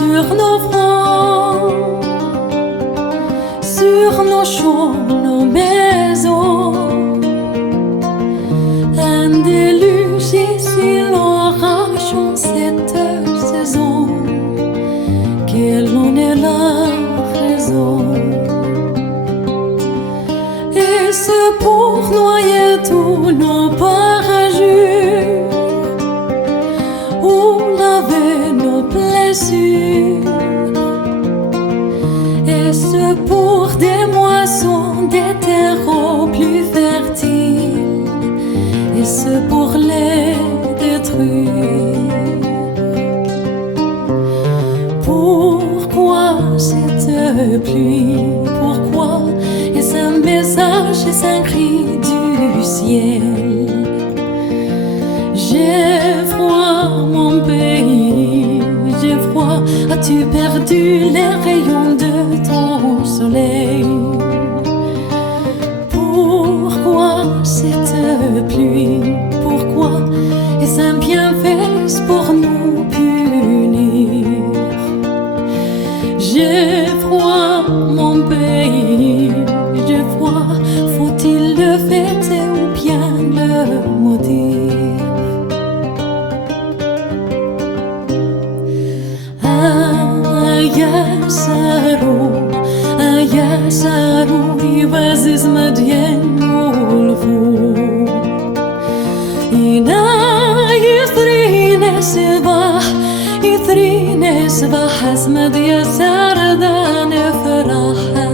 Sur nos fronts, sur nos champs, nos maisons, un déluge et si l'orage en cette saison, quelle en est la raison? Est-ce pour noyer tous nos parjures ou laver nos blessures? Est-ce pour des moissons, des terreaux plus fertiles? Est-ce pour les détruire? Pourquoi cette pluie? Pourquoi est-ce un message, est-ce un cri du ciel? J'ai froid, mon pays, j'ai froid. As-tu perdu les rayons de ton soleil? Pourquoi cette pluie? Pourquoi est-ce un bienfait pour nous punir? J'ai froid, mon pays, j'ai froid. Faut-il le fêter ou bien le maudire? يا سارو يبزز مدين والفو إنا يثرين صباح اسمد يا سردان فرحة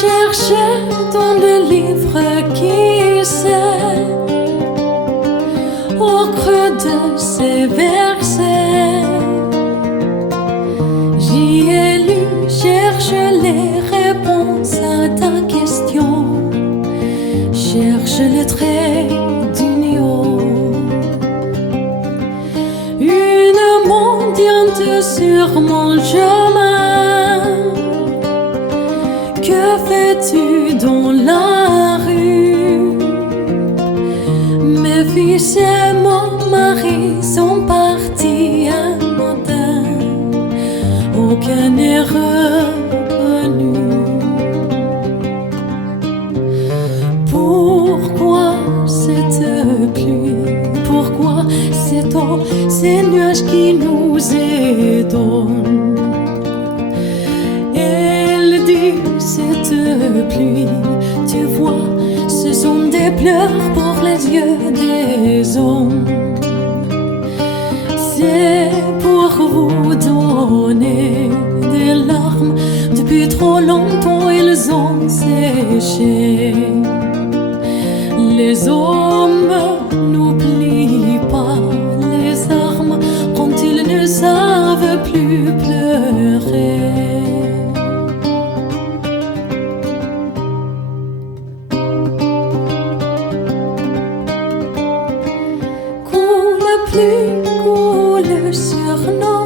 Cherchais dans le livre qui sait au creux de ces versets. J'y ai lu, cherche les réponses à ta question, cherche le trait d'union. Une mendiante sur mon chemin. Que fais-tu dans la rue? Mes fils et mon mari sont partis un matin, aucun n'est revenu. Pourquoi cette pluie? Pourquoi cette eau, ces nuages qui nous étonnent? Cette pluie, tu vois, ce sont des pleurs pour les yeux des hommes. C'est pour vous donner des larmes. Depuis trop longtemps, ils ont séché. Les hommes n'oublient pas les armes quand ils ne savent plus pleurer. Coule sur nos